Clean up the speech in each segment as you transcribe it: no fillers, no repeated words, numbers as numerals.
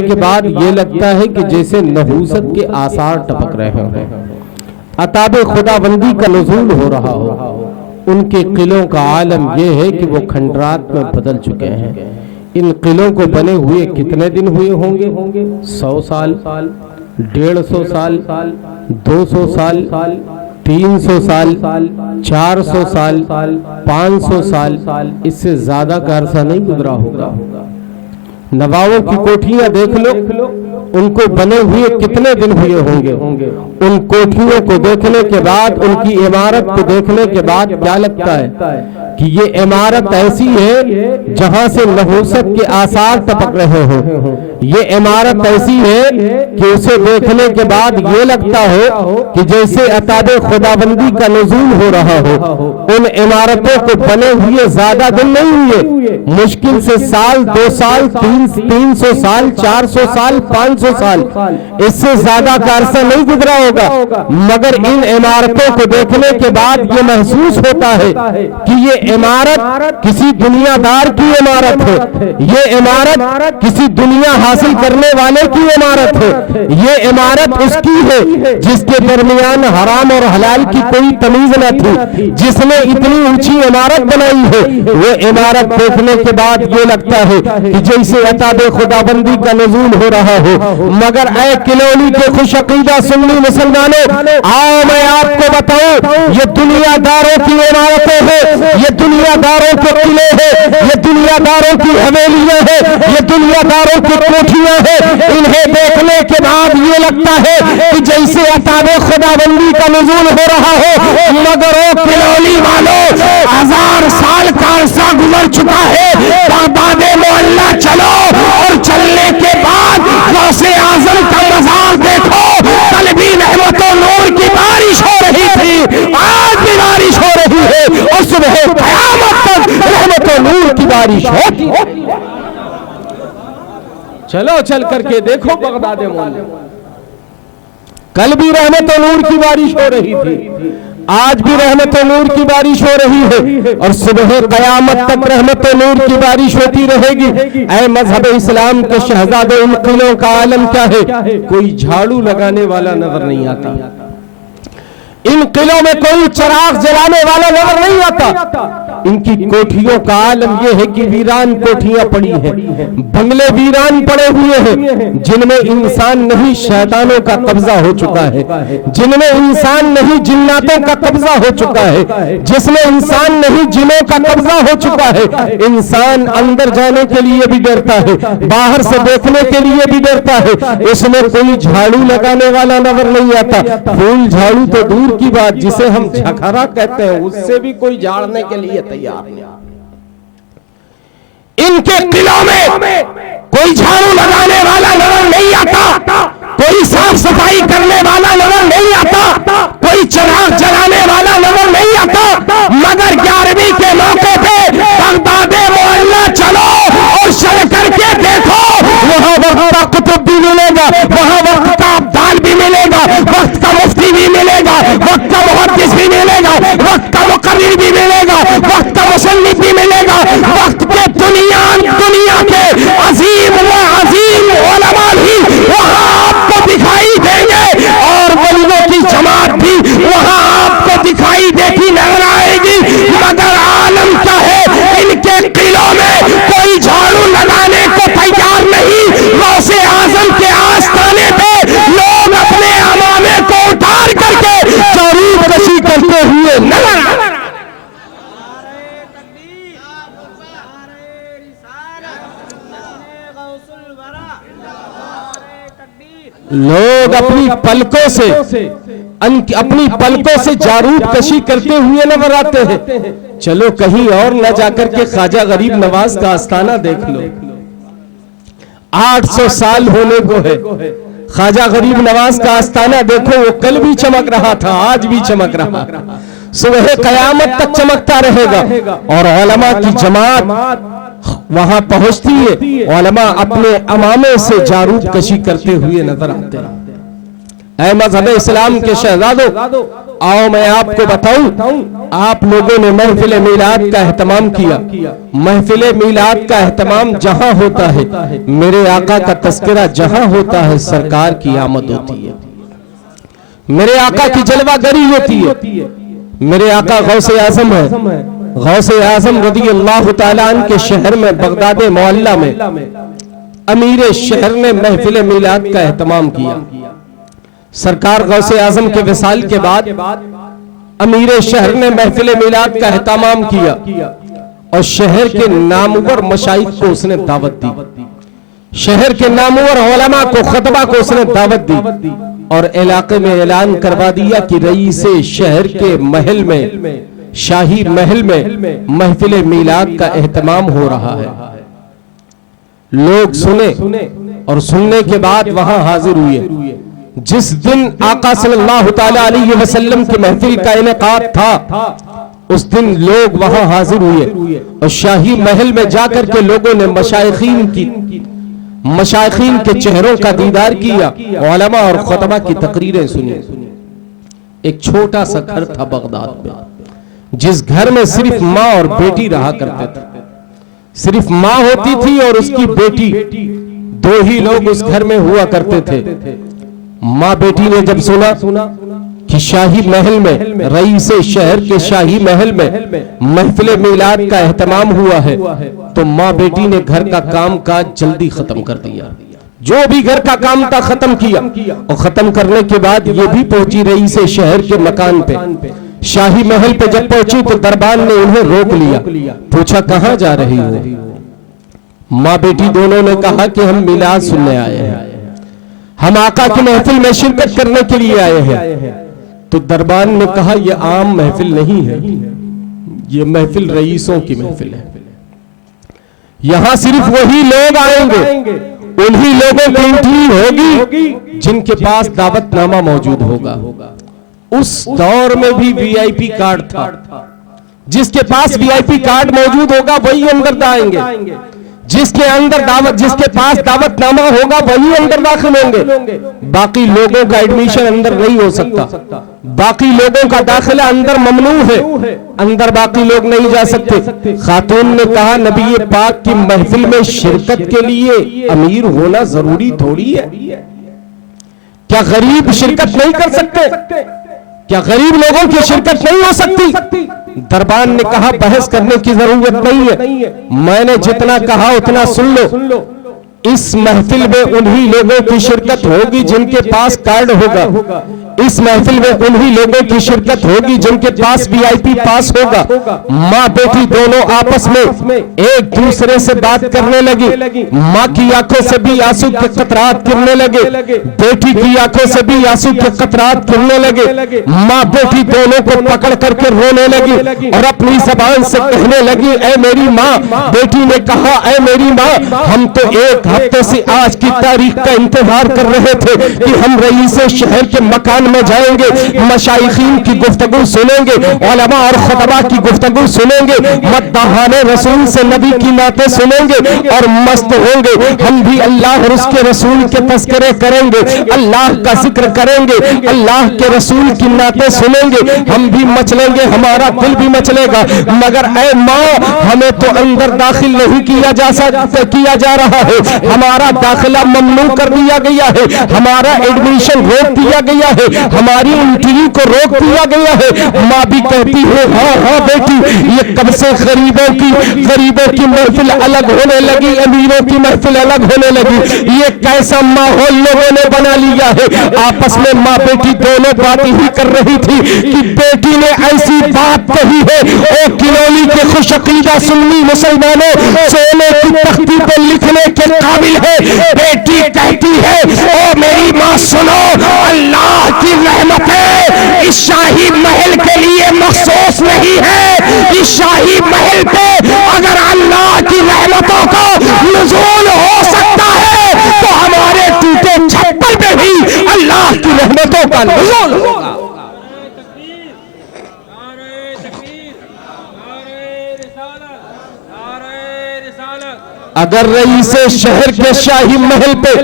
के बाद ये लगता है कि जैसे नहूसत के आसार टपक रहे हों, अताब खुदाबंदी का नुज़ूल हो रहा हो। उनके किलों का आलम यह है कि वो खंडरात में बदल चुके हैं। इन किलों को बने हुए कितने दिन हुए होंगे? 100 साल, 150 साल, 200 साल, 300 साल, 400 साल, 500 साल, इससे ज्यादा का अरसा नहीं गुजरा होगा। नवाबों की कोठियां देख लो, उनको बने हुए कितने दिन हुए होंगे। उन कोठियों को देखने के बाद, उनकी इमारत को देखने के बाद क्या लगता है कि ये इमारत ऐसी है जहां से नहूसत के आसार टपक रहे हो। ये इमारत ऐसी है कि उसे देखने के बाद ये लगता हो कि जैसे अताब खुदाबंदी का नुज़ूल हो रहा हो। उन इमारतों को बने हुए ज्यादा दिन नहीं हुए, मुश्किल से साल, 2 साल, 300 साल, 400 साल, 500 साल, इससे ज्यादा का अरसा नहीं गुजरा होगा। मगर इन इमारतों को देखने के बाद ये महसूस होता है कि ये इमारत किसी दुनियादार की इमारत है। ये इमारत किसी दुनिया हासिल करने वाले की इमारत है। ये इमारत उसकी है जिसके दरमियान हराम और हलाल की कोई तमीज न थी, जिसने इतनी ऊंची इमारत बनाई है। वो इमारत देखने के बाद ये लगता है कि जैसे अताब खुदाबंदी का नुज़ूल हो रहा हो। मगर ऐ किलौनी के खुश अकीदा सुन्नी मुसलमानों, आओ मैं आपको बताऊं, ये दुनियादारों की इमारतें हैं, ये दुनियादारों के किले हैं, ये दुनियादारों की हवेलियां हैं, ये दुनियादारों की कोठियां हैं। इन्हें देखने के बाद ये लगता है कि जैसे अताब खुदाबंदी का नुज़ूल हो रहा हो। मगर ओ किलौनी वालों, 1000 साल का अरसा गुजर चुका है। बागदाद मोहल्ला चलो और चलने के बाद गौसे आजम का मज़ार देखो। कल भी रहमत और नूर की बारिश हो रही थी, आज भी बारिश हो रही है और सुबह क़यामत तक रहमत और नूर की बारिश होती है। चलो चल करके देखो बगदाद मोहल्ला, कल भी रहमत और नूर की बारिश हो रही थी, आज भी रहमत और नूर की बारिश हो रही है और सुबह क़यामत तक रहमत और नूर की बारिश होती रहेगी। ऐ मजहब इस्लाम के शहजादे, इन किलों का आलम क्या है? कोई झाड़ू लगाने वाला नजर नहीं आता। इन किलों में कोई चिराग जलाने वाला नजर नहीं आता। इनकी कोठियों का आलम यह है कि वीरान कोठियां पड़ी हैं, बंगले वीरान पड़े हुए हैं, जिनमें इंसान नहीं शैतानों का कब्जा हो चुका है, जिनमें इंसान नहीं जिन्नातों का कब्जा हो चुका है, जिसमें इंसान नहीं जिनों का कब्जा हो चुका है। इंसान अंदर जाने के लिए भी डरता है, बाहर से देखने के लिए भी डरता है। उसमें कोई झाड़ू लगाने वाला नजर नहीं आता। फूल झाड़ू तो दूर की बात, जिसे हम झखरा कहते हैं, उससे भी कोई झाड़ने के लिए तैयार नहीं। इनके किलों में कोई झाड़ू लगाने वाला नजर नहीं आता, कोई साफ सफाई करने वाला नजर नहीं आता, कोई चिराग जलाने वाला नजर नहीं आता। मगर 11वीं के मौके पे बगदाद मोहल्ला चलो और चल करके देखो, वहां वक्त का कुतुब भी मिलेगा, वहां वक्त का अब्दाल भी मिलेगा, वक्त का मुफ्ती भी मिलेगा, वक्त का मुहद्दिस भी मिलेगा, वक्त का मुकर्रिर भी मिलेगा, वक्त का मुसन्निफ भी मिलेगा। वक्त के दुनिया के अजीम व अजीम उलमा भी वहां आपको दिखाई देंगे और वलियों की जमात भी वहां आपको दिखाई देती नजर आएगी। मगर आलम क्या है? इनके किलों में कोई झाड़ू लगाने को तैयार नहीं। गौसे आजम के आस्थाने पे लोग अपने अमामे को उतार करके जरूर कशी करते हुए नजर आ रहे। लोग अपनी पलकों से जारूद कशी करते हुए नजर आते हैं। चलो कहीं और न जाकर के ख्वाजा गरीब नवाज का आस्थाना देख लो। 800 साल होने को है। ख्वाजा गरीब नवाज का आस्थाना देखो, वो कल भी चमक रहा था, आज भी चमक रहा, सुबह क़यामत तक चमकता रहेगा। और उलमा की जमात वहां पहुंचती है, उलमा अपने अमामे से जारूद कशी करते हुए नजर आते हैं। ऐ मज़हब इस्लाम के शहजादों, आओ मैं आपको बताऊं, आप लोगों ने महफिल मीलाद का एहतमाम किया। महफिल मीलाद का एहतमाम जहां होता है, मेरे आका का तस्करा जहां होता है, सरकार की आमद होती है, मेरे आका की जलवागरी होती है। मेरे आका गौसे आजम है। गौसे आजम रज़ियल्लाहु ताला अन्हु के शहर में बगदाद मोहल्ला में अमीर शहर ने महफिल मीलाद का एहतमाम किया। सरकार गौसे आजम के विसाल के बाद अमीर शहर ने महफिल मीलाद का एहतमाम किया और शहर के नामवर मशाइख को उसने दावत दी, शहर के नामवर उलमा को, खतबा को उसने दावत दी और इलाके में ऐलान करवा दिया कि रईसे शहर के महल में, शाही महल में महफिल मीलाद का एहतमाम हो रहा है। लोग सुने और सुनने के बाद वहां हाजिर हुए। जिस दिन आका सल्लल्लाहु ताला अलैहि वसल्लम की महफिल का इनेकाद था, उस दिन लोग वहां हाजिर हुए और शाही महल में जाकर के लोगों ने मशाइखीन के चेहरों का दीदार किया, उलमा और खुतबा की तकरीरें सुनी। एक छोटा सा घर था बगदाद में, जिस घर में सिर्फ माँ और बेटी रहा करते थे। सिर्फ माँ होती थी और उसकी बेटी, दो ही लोग उस घर में हुआ करते थे। माँ बेटी ने जब सुना कि शाही महल में, रईसे शहर के शाही महल में महफिल मीलाद का एहतमाम हुआ है, तो माँ बेटी ने घर का काम काज जल्दी खत्म कर दिया। जो भी घर का काम था खत्म किया और खत्म करने के बाद ये भी पहुंची रईसे शहर के मकान पे। शाही महल पे जब पहुंची तो दरबान ने उन्हें रोक लिया, पूछा कहां जा रही हो? माँ बेटी दोनों ने कहा कि हम मिलाद सुनने आए हैं, हम आका की महफिल में शिरकत करने के लिए आए हैं। तो दरबान ने कहा यह आम महफिल नहीं है, ये महफिल रईसों की महफिल है। यहां सिर्फ वही लोग आएंगे, उन्हीं लोगों की एंट्री होगी जिनके पास दावतनामा मौजूद होगा। उस दौर में भी वीआईपी कार्ड था, जिसके पास वीआईपी कार्ड मौजूद होगा वही अंदर आएंगे, जिसके पास दावतनामा होगा वही अंदर दाखिल होंगे। बाकी लोगों का एडमिशन अंदर नहीं हो सकता, बाकी लोगों का दाखिला अंदर ममनू है, अंदर बाकी लोग नहीं जा सकते। खातून ने कहा नबी पाक की महफिल में शिरकत के लिए अमीर होना जरूरी थोड़ी है, क्या गरीब शिरकत नहीं कर सकते? क्या गरीब लोगों की शिरकत नहीं हो सकती? दरबान ने कहा बहस करने की जरूरत नहीं है, मैंने जितना कहा उतना सुन लो। इस महफिल में उन्हीं लोगों की शिरकत होगी जिनके पास कार्ड होगा, इस महफिल में उन्हीं लोगों की शिरकत होगी जिनके पास वीआईपी पास होगा। माँ बेटी दोनों आपस में एक दूसरे से बात करने लगी। माँ की आंखों से भी आंसू के कतरात गिरने लगे, बेटी की आंखों से भी आंसू के कतरात गिरने लगे। माँ बेटी दोनों को पकड़ करके रोने लगी और अपनी ज़बान से कहने लगी ऐ मेरी माँ। बेटी ने कहा ऐ मेरी माँ, हम तो एक हफ्ते से आज की तारीख का इंतजार कर रहे थे कि हम रईसे शहर के मकान में जाएंगे, मशाइखीन की गुफ्तगू सुनेंगे, उलमा और खुतबा की गुफ्तगू सुनेंगे, मद्दाहाने रसूल से नबी की नाते सुनेंगे और मस्त होंगे। हम भी अल्लाह और उसके रसूल के तस्करे करेंगे, अल्लाह का जिक्र करेंगे, अल्लाह के रसूल की नाते सुनेंगे, हम भी मचलेंगे, हमारा दिल भी मचलेगा। मगर ऐ माँ, हमें तो अंदर दाखिल नहीं किया जा रहा है, हमारा दाखिला ममनू कर दिया गया है, हमारा एडमिशन रोक दिया गया है, हमारी इंटरव्यू को रोक दिया गया है। माँ भी कहती है हाँ बेटी, ये कब से गरीबों की महफिल अलग होने लगी, अमीरों की महफिल अलग होने लगी। ये कैसा माहौल लोगों ने बना लिया है। आपस में माँ बेटी दोनों बात ही कर रही थी कि बेटी ने ऐसी बात कही है, ओ किलोनी के खुशअकीदा सुन्नी मुसलमानों, सोने की तख्ती पे लिखने के काबिल है। बेटी कहती है ओ मेरी माँ सुनो, अल्लाह की रहमतें इस शाही महल के लिए मखसूस नहीं है। इस शाही महल पे अगर अल्लाह की रहमतों का नुज़ूल हो सकता है तो हमारे टूटे छप्पर पे भी अल्लाह की रहमतों का नुज़ूल होगा। अगर रईसे शहर के शाही महल पे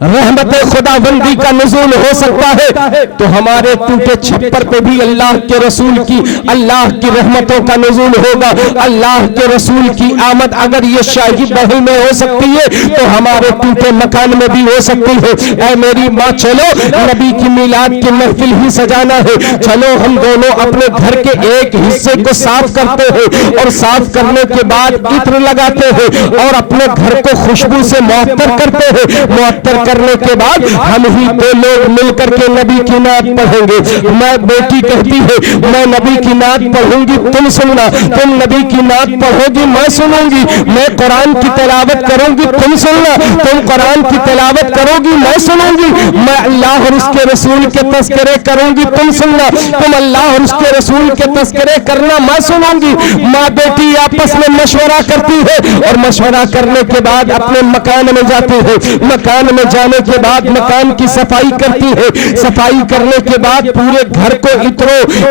रहमत खुदाबंदी का नुज़ूल हो सकता है, तो हमारे टूटे छप्पर पे भी अल्लाह के रसूल की, अल्लाह की रहमतों का नुज़ूल होगा। अल्लाह के रसूल की आमद अगर ये शाही महल में हो सकती है, तो हमारे टूटे मकान में भी हो सकती है। ऐ मेरी माँ, चलो नबी की मिलाद की महफिल ही सजाना है। चलो हम दोनों अपने घर के एक हिस्से को साफ करते हैं और साफ करने के बाद इत्र लगाते हैं और अपने घर को खुशबू से मुअत्तर करते हैं। मुअत्तर करने के बाद हम ही दो लोग मिलकर के नबी की नात पढ़ेंगे। मैं बेटी कहती है मैं नबी की नात पढ़ूंगी, तुम सुनना। तुम नबी की नात पढ़ोगी, मैं सुनूंगी। मैं कुरान की तिलावत करूंगी, तुम सुनना। तुम कुरान की तिलावत करोगी, मैं सुनूंगी। मैं अल्लाह और उसके रसूल के तस्करे करूंगी, तुम सुनना। तुम अल्लाह और उसके रसूल के तस्करे करना, मैं सुनूंगी। माँ बेटी आपस में मशवरा करती है और मशवरा करने के बाद अपने मकान में जाती है। मकान में जाने के बाद मकान की सफाई करती है। सफाई करने के बाद पूरे घर को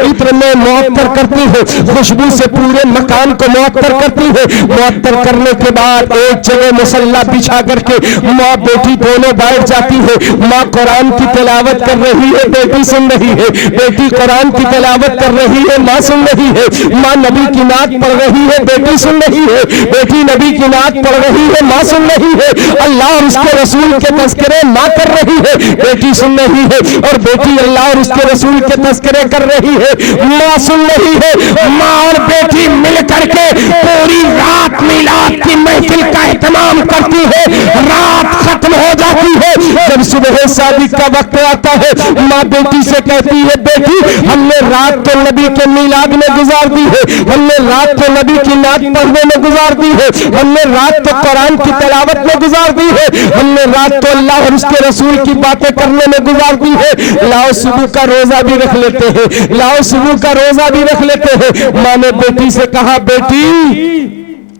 इत्र में मुअत्तर करती है। खुशबू से पूरे मकान को मुअत्तर करती है। मुअत्तर करने के बाद एक जगह मुसल्ला बिछा करके माँ बेटी दोनों बैठ जाती है। माँ कुरान की तिलावत कर रही है, बेटी सुन रही है। बेटी कुरान की तिलावत कर रही है, माँ सुन रही है। माँ नबी की नात पढ़ रही है, बेटी सुन रही है। बेटी नबी की नात पढ़ रही है, माँ सुन रही है। अल्लाह और उसके रसूल के तस्करे माँ कर रही है, बेटी सुन रही है। और बेटी अल्लाह और उसके रसूल के तस्करे कर रही है, माँ सुन रही है। माँ और बेटी मिल करके पूरी रात मिलाद की महफिल का एहतमाम करती है। रात खत्म हो जाती है। जब सुबह शादी का वक्त आता है, माँ बेटी से कहती है बेटी हमने रात तो नबी के मिलाद में गुजार दी है, हमने रात तो नबी की नात पढ़ने में गुजार दी है, हमने रात तो कुरान की तिलावत में गुजार दी है, हमने रात तो अल्लाह और उसके रसूल की बातें करने में गुजार दी है। लाओ सुबह का रोजा भी रख लेते हैं, लाओ सुबह का रोजा भी रख लेते हैं। माँ ने बेटी से कहा बेटी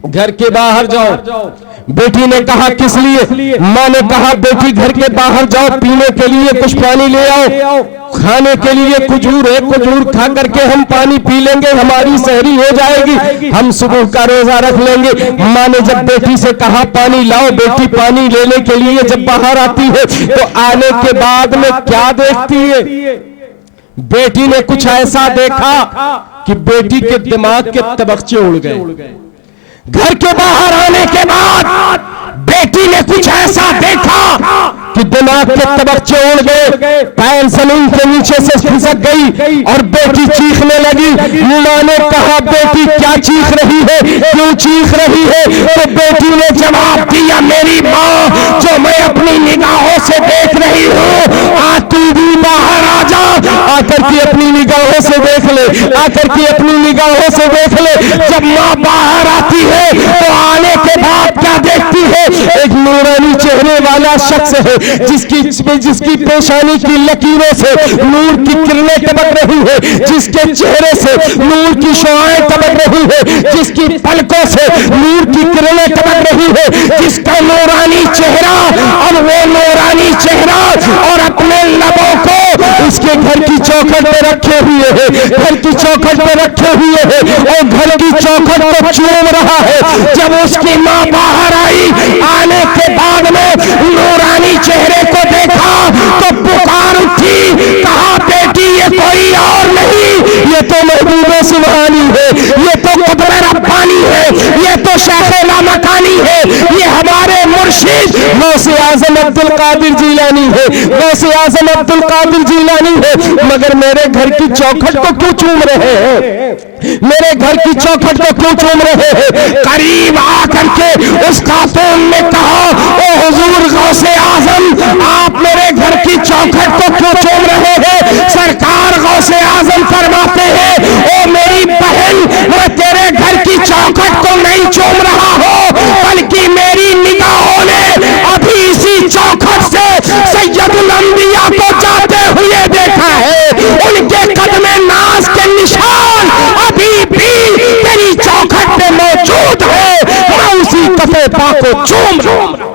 घर के बाहर जाओ। बेटी ने कहा किस लिए? माँ ने कहा बेटी घर के बाहर जाओ, पीने के लिए कुछ पानी ले आओ, खाने के लिए खजूर है, खजूर खा करके हम पानी पी लेंगे, हमारी सहरी हो जाएगी, हम सुबह का रोजा रख लेंगे। माँ ने जब बेटी से कहा पानी लाओ, बेटी पानी लेने के लिए जब बाहर आती है तो आने के बाद में क्या देखती है? बेटी ने कुछ ऐसा देखा कि बेटी के दिमाग के तबक्चे उड़ गए। घर के बाहर आने के बाद बेटी ने कुछ ऐसा देखा कि दिमाग के तबक्चे उड़ गए, पैर जमीन के नीचे से खिसक गई और बेटी चीखने लगी। माँ ने कहा बेटी क्या चीख रही है, क्यों चीख रही है? तो बेटी ने जवाब दिया मेरी माँ जो मैं अपनी निगाहों से देख रही हूँ, आ तू भी बाहर आ जा, आकर के अपनी निगाहों से देख ले, आकर के अपनी निगाहों से देख ले। जब माँ बाहर आती है तो आने के बाद क्या देखती है? एक नूरानी चेहरे वाला शख्स है जिसकी पेशानी की लकीरों से नूर की किरणें टपक रही है, जिसके चेहरे से नूर की शुआएं टपक रही है, जिसकी पलकों से नूर की किरणें टपक रही है, जिसका नूरानी चेहरा और वो नूरानी चेहरा और अपने लबों को उसके घर की चौखट पे रखे हुए है, घर की चौखट पे रखे हुए है और घर की चौखट पे चूम रहा है। जब उसकी माँ बाहर आई, आने के बाद में नूरानी चेहरे को देखा तो पुकार उठी, कहा बेटी ये कोई और नहीं, ये तो महबूबे सुभानी है, ये तो कुतुब रब्बानी है, ये तो शेख लामकानी है, ये हमारे मुर्शिद गौसे आजम अब्दुल कादिर जिलानी है, गौसे आजम अब्दुल कादिर जिलानी है। मगर मेरे घर की चौखट को क्यों चूम रहे हैं? मेरे घर की चौखट को क्यों चूम रहे हैं? करीब आकर के उस खातून ने कहा ओ हुजूर गौसे आजम आप मेरे घर की चौखट को क्यों चूम रहे हैं? सरकार गौसे आजम फरमाते हैं ओ मेरी बहन मैं तेरे घर की चौखट को नहीं चूम रहा हूँ, बल्कि मेरी निगाहों ने अभी इसी चौखट से सैयदुल अंबिया को जाते हुए देखा है। उनके कदमे नाज के निशान अभी भी तेरी चौखट पे मौजूद है, मैं उसी कफे पाक को चूम रहा हूं।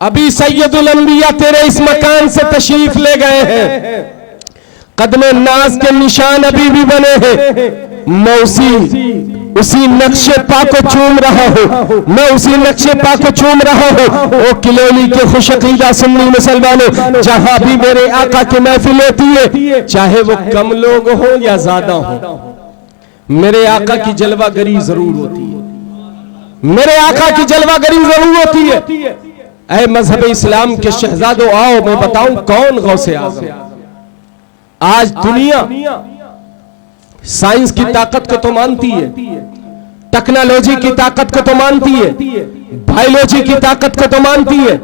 अभी सैयदुल अंबिया तेरे इस मकान से तशरीफ ले गए हैं, कदमे नाज के निशान अभी भी बने हैं। मौसी उसी नक्शे पा को चूम रहा हूँ, मैं उसी नक्शे पा को चूम रहा हूँ। ओ किलोली के खुश अकीदा सुन्नी मुसलमानों, जहां भी मेरे आका की महफिल होती है, चाहे वो कम लोग हो या ज्यादा हो, मेरे आका की जलवागरी जरूर होती है, मेरे आका की जलवागरी जरूर होती है। ऐ मजहब इस्लाम के शहजादों, आओ मैं बताऊं कौन गौसे आज़म। आज दुनिया साइंस की ताकत को तो मानती है, टेक्नोलॉजी की ताकत को तो मानती है, बायोलॉजी की ताकत को तो मानती है,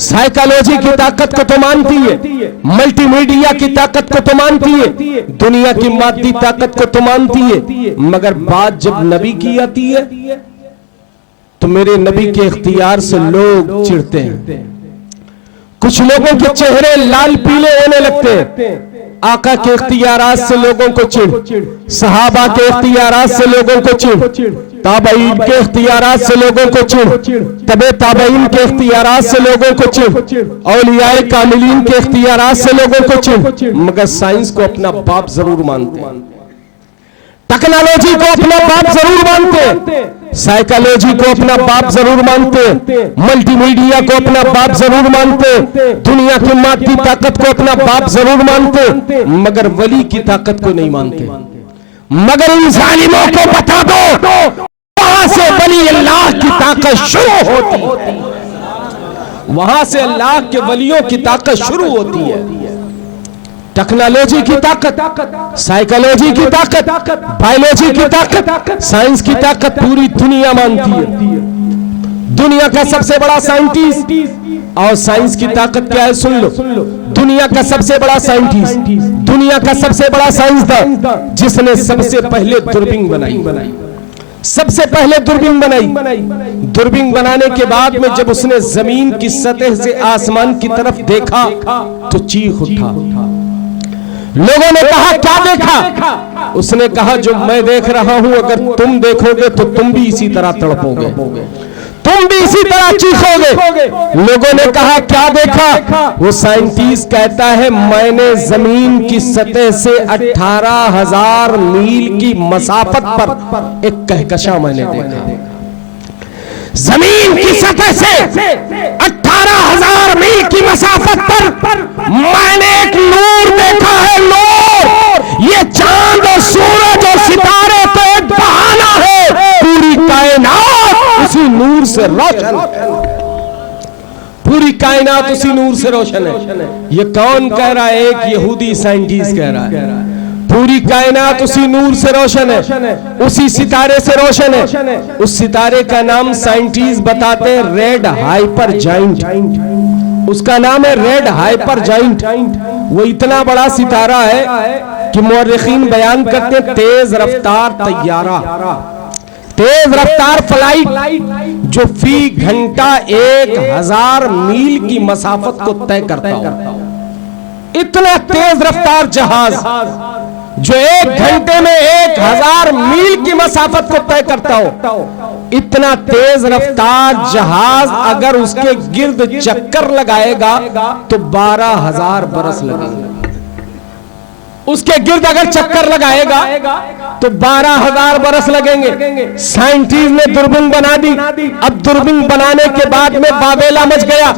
साइकोलॉजी की ताकत को तो मानती है, मल्टीमीडिया की ताकत को तो मानती है, दुनिया की मादी ताकत को तो मानती है, मगर बात जब नबी की आती है तो मेरे नबी के इख्तियार से लोग चिढ़ते हैं। कुछ लोगों के चेहरे लाल पीले होने लगते हैं। आका के इख्तियारात से लोगों को चिढ़, सहाबा के इख्तियारात से लोगों को चिढ़, ताबईन के इख्तियारात से लोगों को चिढ़, तबे ताबईन के इख्तियारात से लोगों को चिढ़, औलियाए कामिलीन के इख्तियारात से लोगों को चिढ़, मगर साइंस को अपना बाप जरूर मानते हैं, टेक्नोलॉजी को अपना बाप जरूर मानते, साइकोलॉजी को अपना बाप जरूर मानते, मल्टीमीडिया को अपना बाप जरूर मानते, दुनिया की मादी ताकत को अपना बाप जरूर मानते, मगर वली की ताकत को नहीं मानते। मगर इन जालिमों को बता दो, वहां से वली अल्लाह की ताकत शुरू होती, वहां से अल्लाह के वलियों की ताकत शुरू होती है। टेक्नोलॉजी की ताकत, साइकोलॉजी की ताकत, बायोलॉजी की ताकत, साइंस की ताकत पूरी दुनिया मानती है। दुनिया का सबसे बड़ा साइंटिस्ट, और साइंस की ताकत क्या है सुन लो, दुनिया का सबसे बड़ा साइंटिस्ट, दुनिया का सबसे बड़ा साइंसदान, जिसने सबसे पहले दूरबीन बनाई, सबसे पहले दूरबीन बनाई। दूरबीन बनाने के बाद में जब उसने जमीन की सतह से आसमान की तरफ देखा तो चीख उठा। लोगों ने कहा क्या देखा? उसने कहा जो मैं देख रहा हूं अगर तुम देखोगे तो तुम भी इसी तरह तड़पोगे, तुम भी इसी तरह चीखोगे। लोगों ने कहा क्या देखा? वो साइंटिस्ट कहता है मैंने जमीन की सतह से 18,000 मील की मसाफत पर एक कहकशा मैंने देखा। जमीन की सतह से 18,000 मील की मसाफत पर मैंने एक नूर देखा है, नूर। ये चांद और सूरज और सितारे तो एक बहाना है, पूरी कायनात उसी नूर से रोशन है, पूरी कायनात उसी नूर से रोशन है। ये कौन कह रहा है? एक यहूदी साइंटिस्ट कह रहा है। पूरी कायनात उसी नूर से रोशन है, उसी सितारे से रोशन है। उस सितारे का नाम साइंटिस्ट बताते हैं रेड हाइपर जाइंट। उसका नाम है रेड हाइपर जाइंट। वो इतना बड़ा सितारा है कि मुअर्रिखीन बयान करते हैं तेज रफ्तार तैयारा, तेज रफ्तार फ्लाइट जो फी घंटा 1000 मील की मसाफत को तय करता हो। इतना तेज रफ्तार जहाज जो 1 घंटे में 1000 मील की मसाफत को तय करता हो, इतना तेज रफ्तार जहाज अगर उसके गिर्द चक्कर लगाएगा तो 12,000 बरस लगेंगे। उसके गिर्द अगर चक्कर लगाएगा तो 12,000 बरस लगेंगे। साइंटिस्ट ने दूरबीन बना दी। अब दूरबीन बनाने के बाद में बाबेला मच गया,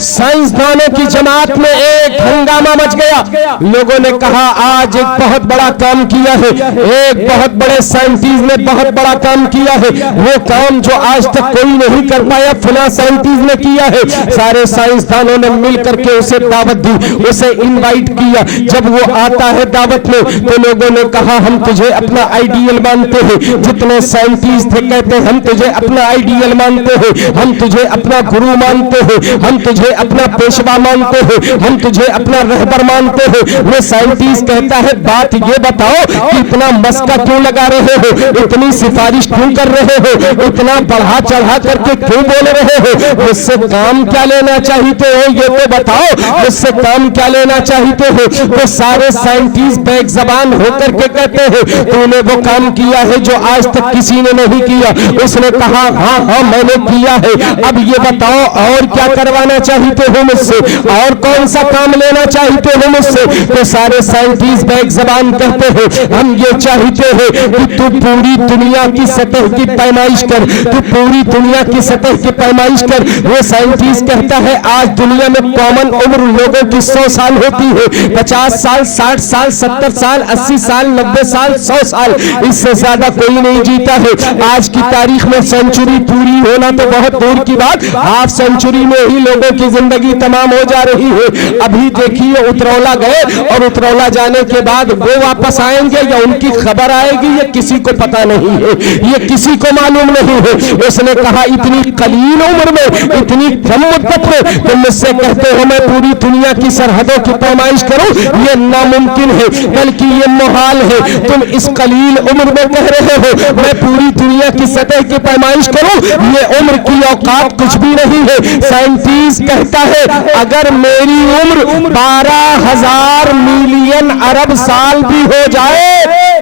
साइंसदानों की जमात में एक हंगामा मच गया। लोगों ने कहा आज एक बहुत बड़ा काम किया है, एक बहुत बड़े साइंटिस्ट ने बहुत बड़ा काम किया है, वो काम जो आज तक कोई नहीं कर पाया फला साइंटिस्ट ने किया है। सारे साइंसदानों ने मिल करके उसे दावत दी, उसे इनवाइट किया। जब वो आता है दावत में तो लोगों ने कहा हम तुझे अपना आइडियल मानते हैं। जितने साइंटिस्ट थे कहते हम तुझे अपना आइडियल मानते हैं, हम तुझे अपना गुरु मानते हैं, हम तुझे अपना पेशवा मानते हैं, हम तुझे अपना रहबर मानते हैं। वो साइंटिस्ट कहता है बात ये बताओ कि इतना मस्का क्यों लगा रहे हो, इतनी सिफारिश क्यों कर रहे हो, इतना बढ़ा चढ़ा करके क्यों बोल रहे हो, मुझसे काम क्या लेना चाहते हो ये तो बताओ, मुझसे काम क्या लेना चाहते हो। तो सारे साइंटिस्ट बैक जबान होकर के कहते हैं तूने वो काम किया है जो आज तक किसी ने नहीं किया। उसने कहा हाँ हाँ मैंने किया है, अब ये बताओ और क्या करवाना चाहते हो मुझसे, और कौन सा काम लेना चाहते हो मुझसे। तो सारे साइंटिस्ट बैक जबान कहते हैं हम ये चाहते हैं कि तू पूरी दुनिया की सतह की पैमाइश कर, तू पूरी दुनिया की सतह की पैमाइश कर। वो साइंटिस्ट कहता है आज दुनिया में कॉमन उम्र लोगों की 100 साल होती है, 50 साल, 60 साल, 70 साल, 80 साल, 90 साल, 100 साल, इससे ज्यादा कोई नहीं जीता है। आज की तारीख में सेंचुरी पूरी होना तो बहुत दूर की बात, हाफ सेंचुरी में ही लोगों की जिंदगी तमाम हो जा रही है। अभी देखिए उतरौला गए और उतरौला जाने के बाद वो वापस आएंगे या उनकी खबर आएगी ये किसी को पता नहीं है, ये किसी को मालूम नहीं है। उसने कहा इतनी कलील उम्र में, इतनी कम मुद्दत में तुम मुझसे कहते हो मैं पूरी दुनिया की सरहदों की पैमाइश करूं, ये नामुमकिन है, बल्कि ये मुहाल है। तुम इस कलील उम्र में कह रहे हो मैं पूरी दुनिया की सतह की पैमाइश करूं, ये उम्र की औकात कुछ भी नहीं है। साइंटिस्ट कहता है अगर मेरी उम्र 12,000 मिलियन अरब साल भी हो जाए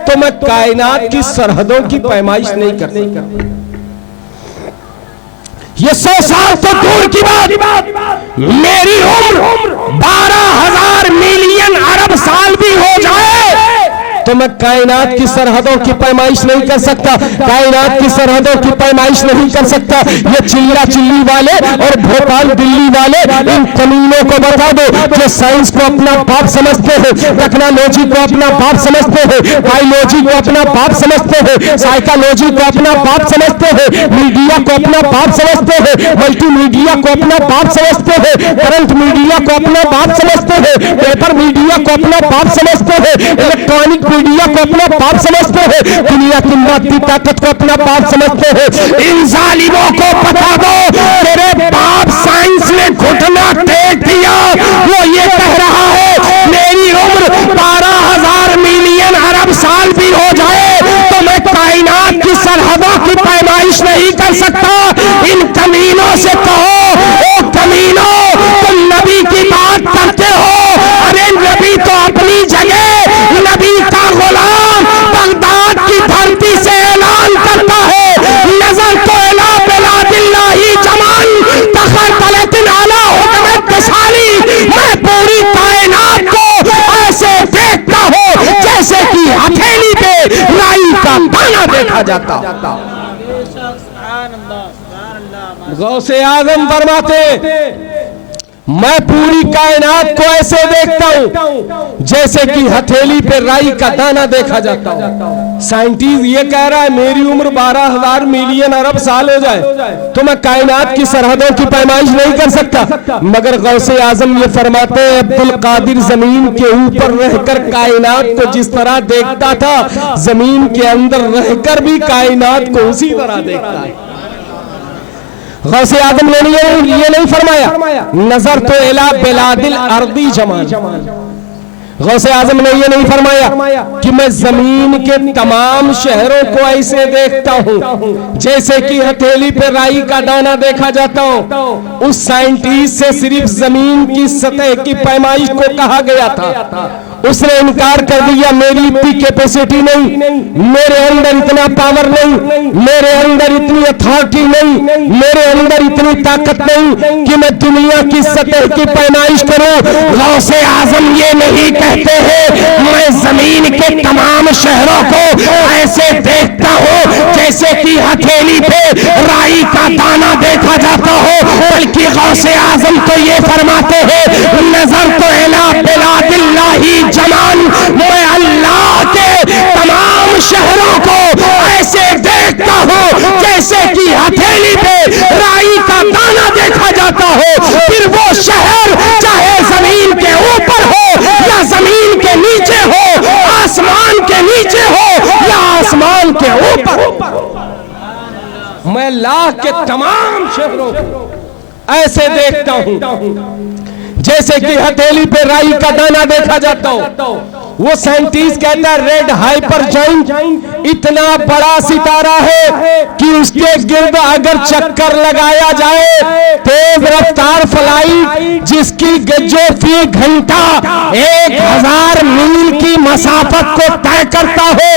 तो मैं कायनात की सरहदों की पैमाइश नहीं कर सकता। ये 100 साल तो दूर की बात, मेरी उम्र 12,000 मिलियन अरब साल भी हो जाए तो मैं कायनात की सरहदों की पैमाइश नहीं कर सकता, कायनात की सरहदों की पैमाइश नहीं कर सकता। ये चिल्ला चिल्ली वाले और भोपाल दिल्ली वाले इन कमीनों को बता दो जो साइंस को अपना बाप समझते हैं, टेक्नोलॉजी को अपना बाप समझते हैं, बायोलॉजी को अपना बाप समझते हैं, साइकोलॉजी को अपना बाप समझते हैं, मीडिया को अपना बाप समझते हैं, मल्टी मीडिया को अपना बाप समझते हैं, करंट मीडिया को अपना बाप समझते हैं, पेपर मीडिया को अपना बाप समझते हैं, इलेक्ट्रॉनिक मीडिया को अपना बाप समझते हैं, दुनिया की मादी ताकत को अपना बाप समझते हैं। इन जालिमों को बता दो तेरे बाप साइंस ने घुटना टेक दिया, वो ये कह रहा है मेरी उम्र 12,000 मिलियन अरब साल भी हो जाए तो मैं कायनात की सरहदों की पैमाइश नहीं कर सकता। इन कमीनों से कहो ओ कमीनों तुम नबी की बात करते हो, अरे नबी तो अपनी जगह नबी का गुलाम बगदाद की धरती से ऐलान करता है नजर तो इला बिलादिल्लाही जमान तखरतलतिन अला हुक्म तसाली, मैं पूरी कायनात को ऐसे देखता हूँ जैसे कि हथेली पे राई का दाना देखा जाता। गौसे आजम फरमाते मैं पूरी कायनात को ऐसे देखता हूं जैसे कि हथेली पे राई का दाना देखा जाता हूं। साइंटिस्ट ये कह रहा है मेरी उम्र 12,000 मिलियन अरब साल हो जाए तो मैं कायनात की सरहदों की पैमाइश नहीं कर सकता। मगर गौसे आजम ये फरमाते हैं अब्दुल कादिर जमीन के ऊपर रहकर कायनात को जिस तरह देखता था जमीन के अंदर रहकर भी कायनात को उसी तरह देखता है। गौसे आजम ने ये नहीं फरमाया नजर तो इला बिलादिल अर्दी जमान, गौसे आजम ने ये नहीं फरमाया कि मैं जमीन के तमाम शहरों को ऐसे देखता हूँ जैसे कि हथेली पे राई का दाना देखा जाता हूँ। उस साइंटिस्ट से सिर्फ जमीन की सतह की पैमाइश को कहा गया था, उसने इनकार कर दिया मेरी इतनी कैपेसिटी नहीं, मेरे अंदर इतना पावर नहीं, मेरे अंदर इतनी अथॉरिटी नहीं, मेरे अंदर इतनी ताकत नहीं कि मैं दुनिया की सतह की पैमाइश करूं। गौसे आजम ये नहीं कहते हैं मैं जमीन के तमाम शहरों को ऐसे देखता हूं जैसे कि हथेली पे राई का दाना देखा जाता हो, बल्कि गौसे आजम तो ये फरमाते हैं नजर तो इला बिलादिल्लाही जमान, मैं अल्लाह के तमाम शहरों को ऐसे देखता हूँ जैसे कि हथेली पे राई का दाना देखा जाता हो। फिर वो शहर चाहे जमीन के ऊपर हो या जमीन के नीचे हो, आसमान के नीचे हो या आसमान के ऊपर हो, मैं अल्लाह के तमाम शहरों को ऐसे देखता हूँ जैसे कि हथेली पे राई का दाना देखा जाता हो। वो साइंटिस्ट कहता है रेड हाइपर जाइंट इतना बड़ा सितारा है कि उसके गिर्द अगर चक्कर लगाया जाए तेज रफ्तार फ्लाइट जिसकी जो फी घंटा 1000 मील की मसाफत को तय करता हो,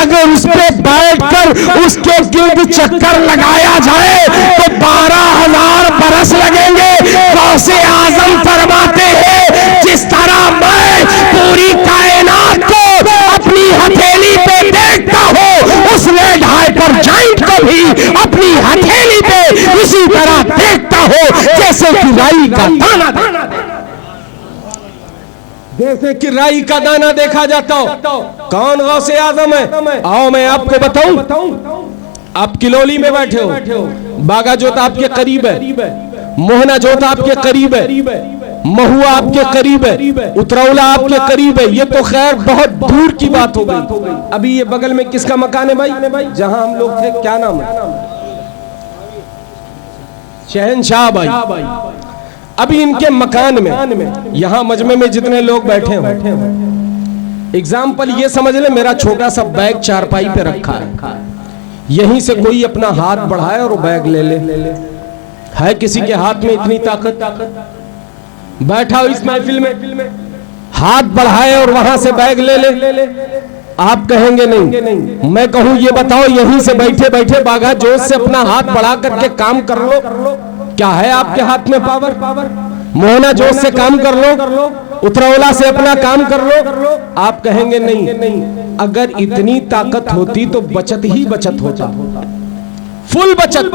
अगर उस पे बैठकर उसके गिर्द चक्कर लगाया जाए तो 12,000 बरस लगेंगे। गौसे आजम फरमाते हैं जिस तरह मैं पूरी कायनात को अपनी हथेली पे देखता हूँ, उस रेड हाइपर जाइंट को भी अपनी हथेली पे उसी तरह देखता हूँ जैसे कि राई का दाना, जैसे कि राई का दाना देखा जाता हो। कौन गौसे आजम है? आओ मैं आपको बताऊं। आप किलोली में बैठे हो, बागा जोत आपके करीब है, मोहना जोत आपके करीब है, महुआ आपके करीब है, उतरौला आपके करीब है। ये तो खैर बहुत दूर की बात हो गई। अभी ये बगल में किसका मकान है भाई? जहां हम लोग थे, क्या नाम है? शहनशाह भाई। अभी इनके मकान में यहां मजमे में जितने लोग बैठे हो, एग्जाम्पल ये समझ ले, मेरा छोटा सा बैग चारपाई पे रखा है, यहीं से कोई अपना हाथ बढ़ाए और वो बैग ले ले। है किसी के हाथ में इतनी ताकत? बैठा हो इस महफिल में, हाथ बढ़ाए और वहां से बैग ले ले। आप कहेंगे नहीं। मैं कहूं ये बताओ, यहीं से बैठे बैठे बागा जोश से अपना हाथ बढ़ा करके काम कर लो, क्या है आपके हाथ में पावर? मोहना जोश से काम कर लो, उतरौला से अपना काम कर लो। आप कहेंगे नहीं। अगर इतनी ताकत होती तो बचत ही बचत होता, फुल बचत।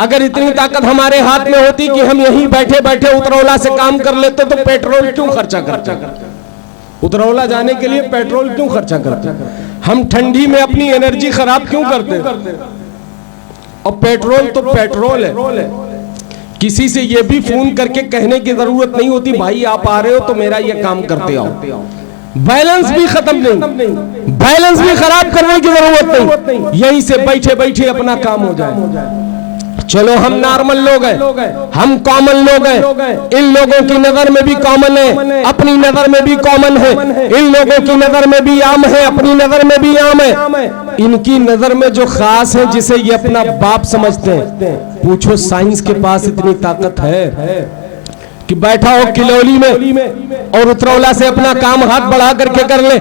अगर इतनी ताकत हमारे हाथ में होती कि हम यहीं बैठे बैठे उतरौला से काम कर लेते तो पेट्रोल क्यों खर्चा करते? उतरौला जाने के लिए पेट्रोल क्यों खर्चा करते? हम ठंडी में अपनी एनर्जी खराब क्यों करते? और पेट्रोल तो पेट्रोल है। किसी से ये भी फोन करके कहने की जरूरत नहीं होती भाई आप आ रहे हो तो मेरा ये काम करते आओ। बैलेंस भी खत्म नहीं, बैलेंस भी खराब करने की जरूरत नहीं, यहीं से बैठे बैठे अपना काम हो जाए। चलो हम नॉर्मल लोग हैं, हम कॉमन लोग हैं, इन लोगों की नजर में भी कॉमन है, अपनी नजर में भी कॉमन है, इन लोगों की नजर में भी आम है, अपनी नजर में भी आम है। इनकी नजर में जो खास है, जिसे ये अपना बाप समझते हैं, पूछो साइंस के पास इतनी ताकत है कि बैठा हो किलोली में और उतरौला से अपना काम हाथ बढ़ा करके कर ले।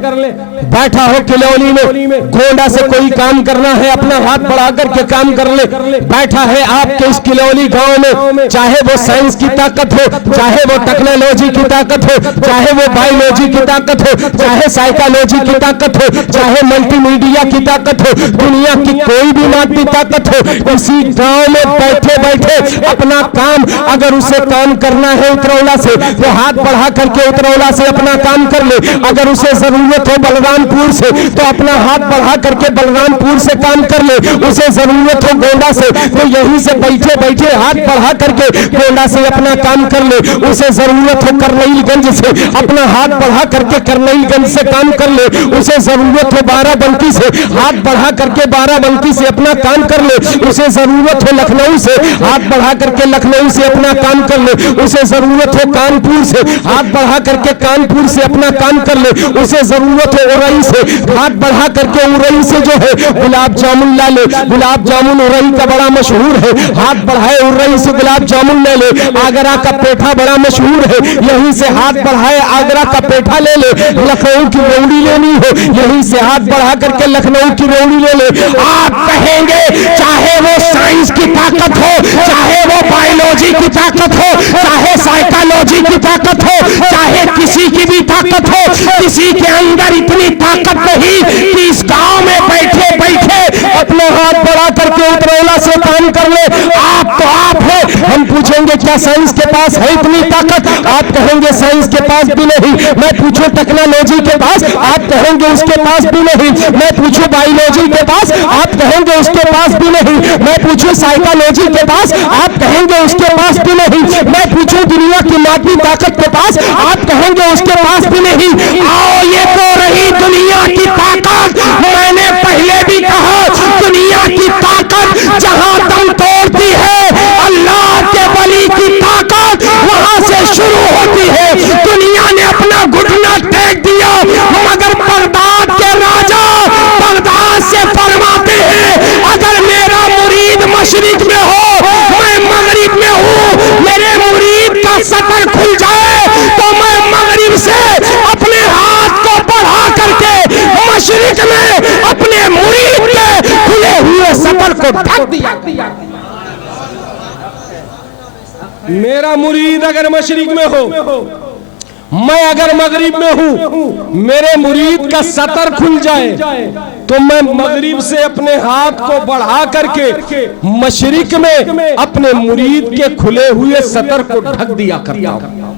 बैठा हो किलोली में, गोंडा से कोई काम करना है अपना हाथ बढ़ा करके काम कर ले। बैठा है आपके इस किलोली गांव में, चाहे वो साइंस की ताकत हो, चाहे वो टेक्नोलॉजी की ताकत हो, चाहे वो बायोलॉजी की ताकत हो, चाहे साइकोलॉजी की ताकत हो, चाहे मल्टीमीडिया की ताकत हो, दुनिया की कोई भी मादी ताकत हो, इसी गांव में बैठे बैठे अपना काम, अगर उसे काम करना है उतरौला से, वो हाथ बढ़ा करके उतरौला से अपना काम कर ले। अगर उसे जरूरत हो बलरामपुर से तो अपना हाथ बढ़ा करके बलरामपुर से काम कर ले। उसे जरूरत हो गोंडा से तो यहीं से बैठे बैठे हाथ बढ़ा करके गोंडा से अपना काम कर ले। उसे जरूरत हो करनैलगंज से अपना हाथ बढ़ा करके करनैलगंज से काम कर ले। उसे जरूरत हो बाराबंकी से हाथ बढ़ा करके बाराबंकी से अपना काम कर ले। उसे जरूरत हो लखनऊ से हाथ बढ़ा करके लखनऊ से अपना काम कर ले। उसे जरूरत हो कानपुर से हाथ बढ़ा करके कानपुर से अपना काम कर ले। उसे जरूरत हो उरई से हाथ बढ़ा करके उरई से जो है गुलाब जामुन ला ले। गुलाब जामुन उरई का बड़ा मशहूर है, हाथ बढ़ाए उरई से गुलाब जामुन ले ले। आगरा का पेठा बड़ा मशहूर है, यहीं से हाथ बढ़ाए आगरा का पेठा ले ले। लखनऊ की रेवड़ी लेनी हो, यहीं से हाथ बढ़ा करके लखनऊ की रेवड़ी ले ले। आप कहेंगे चाहे वो साइंस की ताकत हो, चाहे वो बायोलॉजी की ताकत हो, चाहे साइकोलॉजी की ताकत हो, चाहे किसी की भी ताकत हो, किसी के अंदर इतनी ताकत नहीं कि इस गांव में बैठे बैठे अपने हाथ बढ़ा करके उतरौला से काम कर ले। आप तो आप है। हम पूछेंगे क्या साइंस के पास है इतनी ताकत? आप कहेंगे साइंस के पास भी नहीं। मैं पूछूं टेक्नोलॉजी के पास? आप कहेंगे उसके पास भी नहीं। मैं पूछूं बायोलॉजी के पास? आप कहेंगे उसके पास भी नहीं। मैं पूछूं साइकोलॉजी के पास? आप कहेंगे उसके पास भी नहीं। मैं पूछूं दुनिया की मादी ताकत के पास? आप कहेंगे उसके पास भी नहीं। आओ ये तो रही दुनिया की ताकत। मैंने पहले भी कहा दुनिया की ताकत जहां दम तोड़ती है, अल्लाह के वली की ताकत वहां से शुरू होती है। दुनिया ने अपना घुटना टेक दिया सतर खुल जाए तो मैं मगरिब से अपने हाथ को बढ़ा करके मशरिक में अपने मुरीद के खुले हुए सतर को ढक दिया। मेरा मुरीद अगर मशरिक में हो, मैं अगर मगरिब में हूं, मेरे मुरीद का सतर खुल जाए तो मैं मगरिब से अपने हाथ को बढ़ा करके मशरिक में अपने मुरीद के खुले हुए सतर को ढक दिया करता हूं।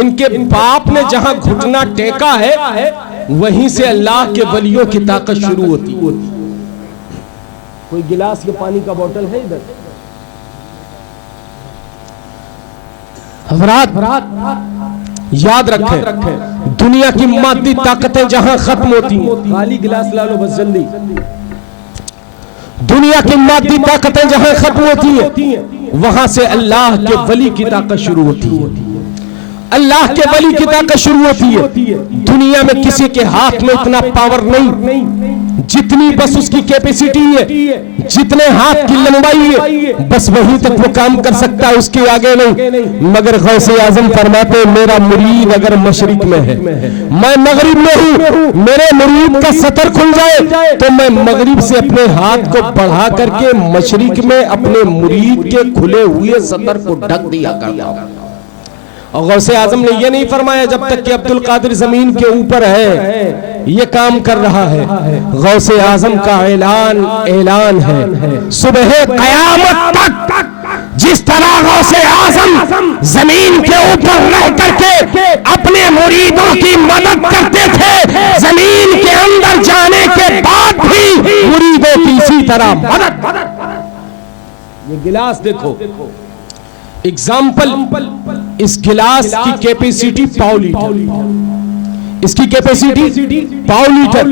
इनके बाप ने जहां घुटना टेका है वहीं से अल्लाह के वलियों की ताकत शुरू होती। कोई गिलास के पानी का बोतल है इधर? हज़रात याद रखें, दुनिया की मादी ताकतें जहां खत्म होती हैं, खाली गिलास ला लो बस जल्दी। दुनिया की मादी ताकतें जहां खत्म होती हैं वहां से अल्लाह के वली की ताकत शुरू होती है। अल्लाह के वली की ताकत शुरू होती है। दुनिया में किसी के हाथ में इतना पावर नहीं, जितनी बस उसकी कैपेसिटी है, जितने हाथ की लंबाई है, बस वहीं तक वो काम कर सकता है, उसके आगे नहीं। मगर गौसे आजम फरमाते मेरा मुरीद अगर मशरिक में है, मैं मगरिब में हूँ, मेरे मुरीद का सतर खुल जाए तो मैं मगरिब से अपने हाथ को बढ़ा करके मशरिक में अपने मुरीद के खुले हुए सतर को ढक दिया करता हूँ। और गौसे आजम ने यह नहीं फरमाया जब तक कि अब्दुल कादिर जमीन के ऊपर है ये काम कर रहा है। गौसे आजम का ऐलान है सुबह क़यामत तक जिस तरह गौसे आजम जमीन के ऊपर रह करके अपने मुरीदों की मदद करते थे, जमीन के अंदर जाने के बाद भी मुरीदों की इसी तरह मदद। ये गिलास देखो, एग्जाम्पल, इस गिलास की कैपेसिटी पाव लीटर, इसकी कैपेसिटी पाव लीटर,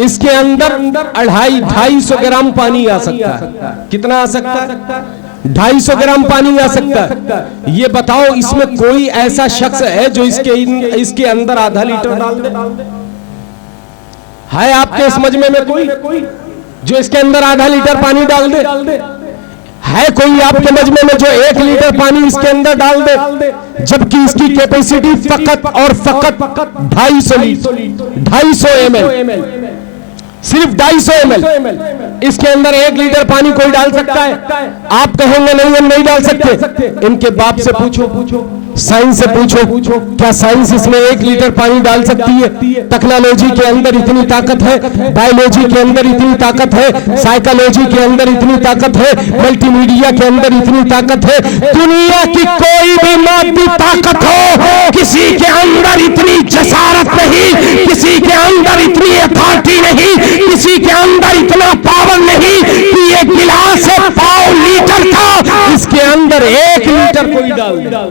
इसके अंदर 250 ग्राम पानी आ सकता है। कितना आ सकता है? 250 ग्राम पानी आ सकता है। ये बताओ इसमें कोई ऐसा शख्स है जो इसके अंदर आधा लीटर डाल दे? है आपके समझ में कोई जो इसके अंदर आधा लीटर पानी डाल दे? है कोई आपके मजमे में जो 1 लीटर पानी इसके अंदर डाल दे? जबकि इसकी कैपेसिटी फकत और फकत 250 ml, सिर्फ 250 ml। इसके अंदर 1 लीटर पानी कोई डाल सकता है? आप कहेंगे नहीं हम नहीं डाल सकते। इनके बाप से पूछो, साइंस से पूछो, क्या साइंस इसमें 1 लीटर पानी डाल सकती है? टेक्नोलॉजी के अंदर इतनी ताकत है, बायोलॉजी के अंदर इतनी ताकत है, साइकोलॉजी के अंदर इतनी ताकत है, मल्टीमीडिया के अंदर इतनी ताकत है। दुनिया की कोई भी मादी ताकत हो, किसी के अंदर इतनी जसारत नहीं, किसी के अंदर इतनी अथॉरिटी नहीं, किसी के अंदर इतना पावर नहीं कि ये गिलास है पाव लीटर का, इसके अंदर 1 लीटर कोई डाल दे।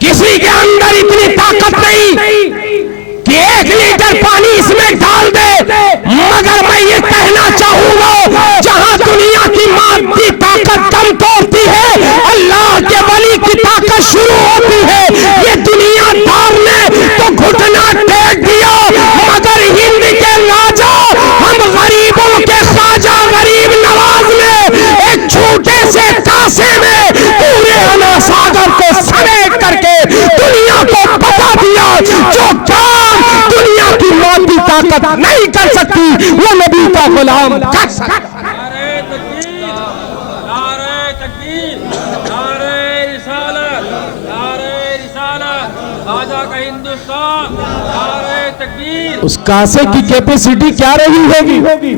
किसी के अंदर इतनी ताकत नहीं कि 1 लीटर पानी इसमें डाल दे। मगर मैं ये कहना चाहूंगा जहां दुनिया की मादी ताकत कम तोड़ती है, अल्लाह के वली की ताकत शुरू होती है। ये दुनियादार ने तो घुटना टेक दिया, मगर हिंद के राजा, हम गरीबों के ख्वाजा गरीब नवाज ने एक छोटे से कासे में पूरे अना सागर को समेट करके दुनिया को बता दिया जो काम दुनिया की मादी ताकत नहीं कर सकती वो नबी का गुलाम कर सकता। उस कासे की कैपेसिटी क्या रही होगी?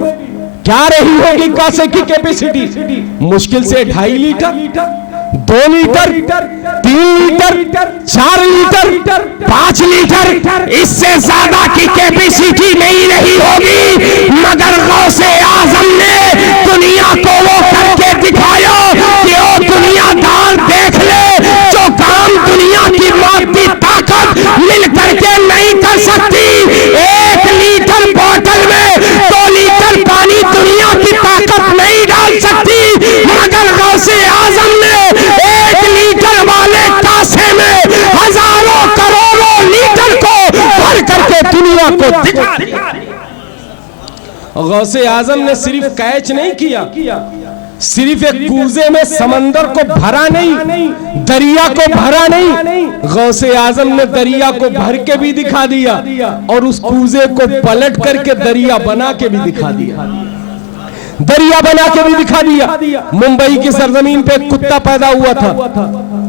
क्या रही होगी कासे की कैपेसिटी? मुश्किल से 2.5 litre, 2 litre, 3 litre, 4 litre, 5 litre, इससे ज्यादा की कैपेसिटी नहीं रही होगी। मगर गौसे आजम ने दुनिया को वो करके दिखाया कि ओ दुनियादार देख ले, जो काम दुनिया की मादी ताकत मिल करके नहीं कर सकती। 1 लीटर बोतल में 2 लीटर पानी दुनिया की ताकत नहीं डाल सकती, मगर गौसे आजम ने 1 लीटर वाले कासे में हजारों करोड़ों लीटर को भर करके दुनिया को दिखा दिया। गौसे आजम ने सिर्फ कैच नहीं किया, सिर्फ एक कूजे में समंदर को भरा नहीं, दरिया को भरा नहीं, गौसे आजम ने दरिया को भर के भी दिखा दिया और उस कूजे को पलट करके दरिया बना के भी दिखा दिया, दरिया बना के भी दिखा दिया। मुंबई की सरजमीन पे एक कुत्ता पैदा हुआ था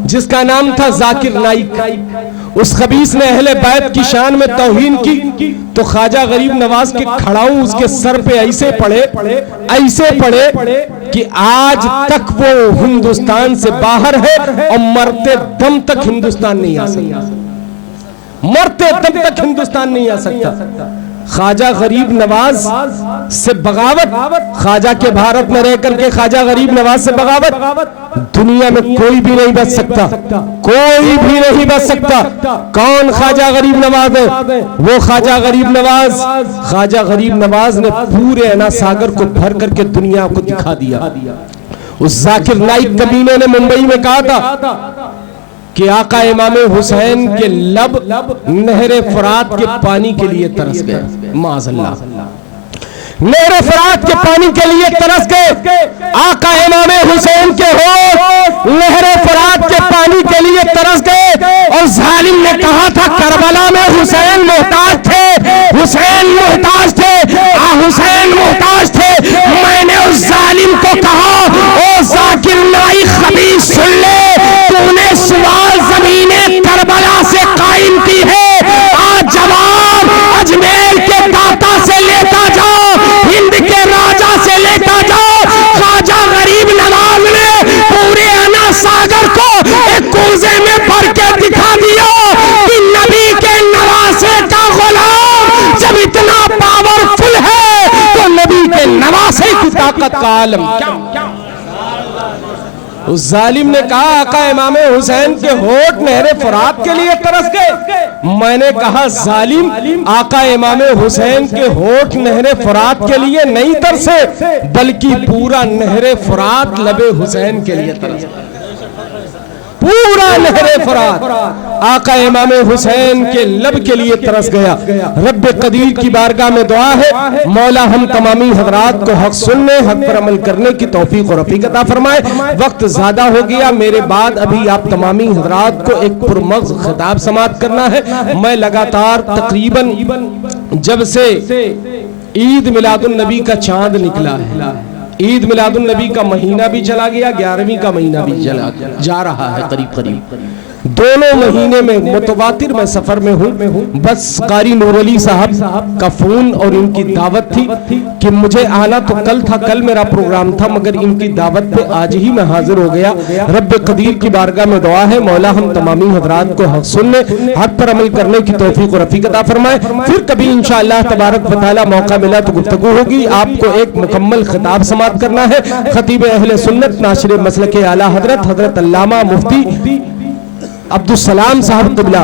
जिसका नाम था जाकिर नाइक। उस खबीस ने अहले बैत की शान में तौहीन की तो ख्वाजा गरीब नवाज के खड़ाऊ उसके सर पे ऐसे पड़े कि आज तक वो हिंदुस्तान से बाहर है और मरते दम तक हिंदुस्तान नहीं आ सकता, मरते दम तक हिंदुस्तान नहीं आ सकता। ख्वाजा गरीब नवाज से बगावत, ख्वाजा के भारत में रह करके ख्वाजा गरीब नवाज से बगावत, दुनिया में कोई भी नहीं बच सकता, कोई भी नहीं बच सकता। कौन ख्वाजा गरीब नवाज है? वो ख्वाजा गरीब नवाज, ख्वाजा गरीब नवाज ने पूरे अना सागर को भर करके दुनिया को दिखा दिया। उस जाकिर नाइक कमीने ने मुंबई में कहा था कि आका इमाम हुसैन के लब नहरे फरात के पानी के लिए तरस गए। माज़अल्लाह, नहरे फरात के पानी के लिए तरस गए। आका इमाम हुसैन के होठ नहरे फरात के पानी के लिए तरस गए। और जालिम ने कहा था करबला में हुसैन मोहताज थे, हुसैन मोहताज थे, हुसैन मोहताज थे। मैंने उस जालिम को कहा, ओ जाकिर नाइक खबीस सुन ले, तूने सवाल ज़मीने करबला से कायम की है, आज जवाब अजमेर के दाता से लेता जाओ, हिंद के राजा से लेता जाओ। ख्वाजा गरीब नवाज ने पूरे अना सागर को एक कूजे में भर के दिखा दिया कि नबी के नवासे का गुलाम जब इतना पावरफुल है तो नबी के नवासे की ताकत का आलम क्या। उस जालिम ने कहा आका इमाम हुसैन के होठ नहरे फरात के लिए तरस गए। मैंने कहा जालिम, आका इमाम हुसैन के होठ नहरे फरात के लिए नहीं तरसे, बल्कि पूरा नहरे फरात लबे हुसैन के लिए तरस गए। पूरा नहरे फरात आका इमाम हुसैन के लब के लिए तरस गया। रब कदीर की बारगाह में दुआ है, मौला हम तमामी हजरात को हक सुनने, हक पर अमल करने की तौफीक और रफीक अता फरमाए। वक्त ज्यादा हो गया, मेरे बाद अभी आप तमामी हजरात को एक पुरमग़्ज़ खिताब समाअत करना है। मैं लगातार तकरीबन जब से ईद मिलादुन नबी का चांद निकला है, ईद मिलादुन नबी का महीना भी चला गया, 11वीं का महीना भी जा रहा है करीब करीब। दोनों महीने में मुतवातिर मैं सफर में हूँ। बस कारी नूर अली साहब का फोन और इनकी दावत थी कि मुझे आना तो कल था, कल मेरा प्रोग्राम था, मगर इनकी दावत पे आज ही मैं हाजिर हो गया। रब कदीर की बारगाह में दुआ है, मौला हम तमामी हजरात को हक सुनने, हक पर अमल करने की तौफीक और रफीक अता फरमाए। फिर कभी इंशाअल्लाह तबारक व तआला मौका मिला तो गुफ्तगू होगी। आपको एक मुकम्मल खिताब समाअत करना है। खतीब अहले सुन्नत नाशिर मसलक आला हजरत अल्लामा मुफ्ती अब्दुल सलाम साहब क़िबला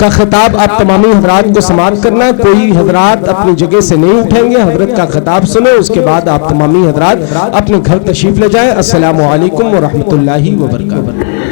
का खिताब आप तमामी हजरात को समाअत करना है। कोई हजरात अपनी जगह से नहीं उठेंगे, हजरत का खिताब सुने, उसके बाद आप तमामी हजरात अपने घर तशरीफ ले जाएं। अस्सलामु अलैकुम व रहमतुल्लाहि व बरकातहू।